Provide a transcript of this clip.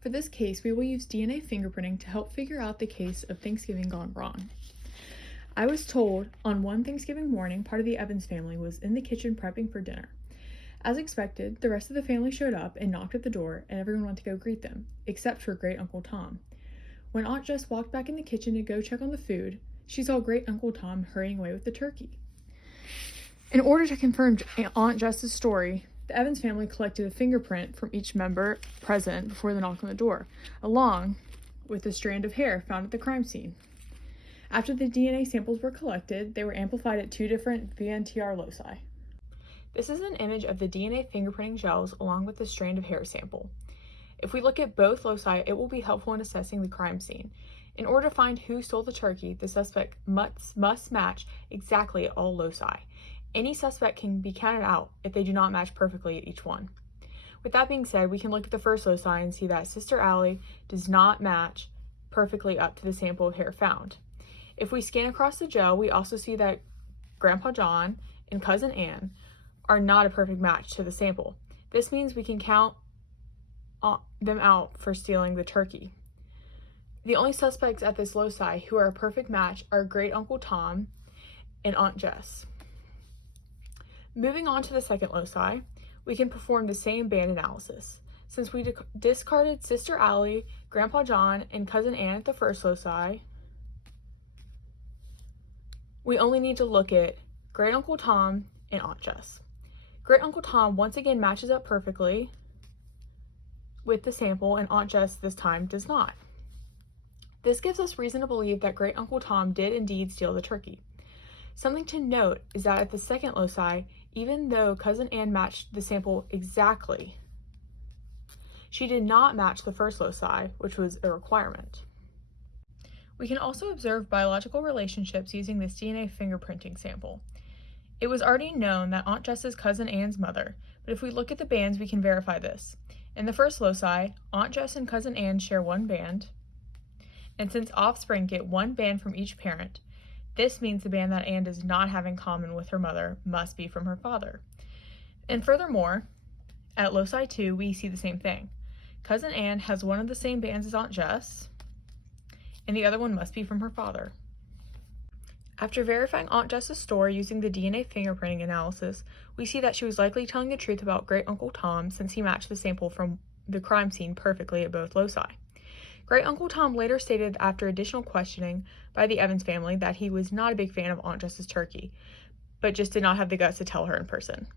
For this case, we will use DNA fingerprinting to help figure out the case of Thanksgiving gone wrong. I was told on one Thanksgiving morning, part of the Evans family was in the kitchen prepping for dinner. As expected, the rest of the family showed up and knocked at the door, and everyone went to go greet them, except for Great Uncle Tom. When Aunt Jess walked back in the kitchen to go check on the food, she saw Great Uncle Tom hurrying away with the turkey. In order to confirm Aunt Jess's story, the Evans family collected a fingerprint from each member present before the knock on the door, along with a strand of hair found at the crime scene. After the DNA samples were collected, they were amplified at 2 different VNTR loci. This is an image of the DNA fingerprinting gels along with the strand of hair sample. If we look at both loci, it will be helpful in assessing the crime scene. In order to find who stole the turkey, the suspect must match exactly at all loci. Any suspect can be counted out if they do not match perfectly at each one. With that being said, we can look at the first loci and see that Sister Allie does not match perfectly up to the sample of hair found. If we scan across the gel, we also see that Grandpa John and Cousin Ann are not a perfect match to the sample. This means we can count them out for stealing the turkey. The only suspects at this loci who are a perfect match are Great Uncle Tom and Aunt Jess. Moving on to the second loci, we can perform the same band analysis. Since we discarded Sister Allie, Grandpa John, and Cousin Ann at the first loci, we only need to look at Great Uncle Tom and Aunt Jess. Great Uncle Tom once again matches up perfectly with the sample, and Aunt Jess this time does not. This gives us reason to believe that Great Uncle Tom did indeed steal the turkey. Something to note is that at the second loci, even though Cousin Ann matched the sample exactly, she did not match the first loci, which was a requirement. We can also observe biological relationships using this DNA fingerprinting sample. It was already known that Aunt Jess's Cousin Ann's mother, but if we look at the bands, we can verify this. In the first loci, Aunt Jess and Cousin Ann share one band, and since offspring get one band from each parent, this means the band that Ann does not have in common with her mother must be from her father. And furthermore, at loci 2, we see the same thing. Cousin Ann has one of the same bands as Aunt Jess, and the other one must be from her father. After verifying Aunt Jess's story using the DNA fingerprinting analysis, we see that she was likely telling the truth about Great Uncle Tom since he matched the sample from the crime scene perfectly at both loci. Great Uncle Tom later stated after additional questioning by the Evans family that he was not a big fan of Aunt Jess's turkey, but just did not have the guts to tell her in person.